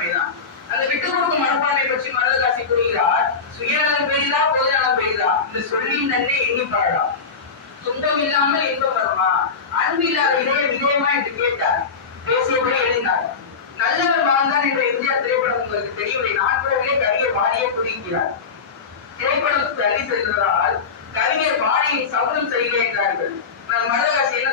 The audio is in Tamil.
மனப்பான்மைதான். அந்த விட்டுக் கொடுக்கும் மனப்பான்மை பற்றி மருதகாசி கூறுகிறார். சுயநலம் பெரிதா பொதுநலம் பெரிதா, இந்த சொல்லின் நன்மை எண்ணி பாடா. துன்பம் இல்லாமல் இன்பம் வருமா, அன்பு இல்லாத இதயம் இதயமா என்று கேட்டார். பேசியபடி எழுதினார். நல்லவர் வாழ்ந்தான் என்ற எம்ஜிஆர் திரைப்படம் உங்களுக்கு தெரியவில்லை. நான்குவர்களே கவியை பாடியே புரிகிறார். திரைப்படம் தள்ளி செல்வதால் கவிஞர் பாடியை சபதம் செய்கிறேன் என்றார்கள். நான் மருதகாசி என்ன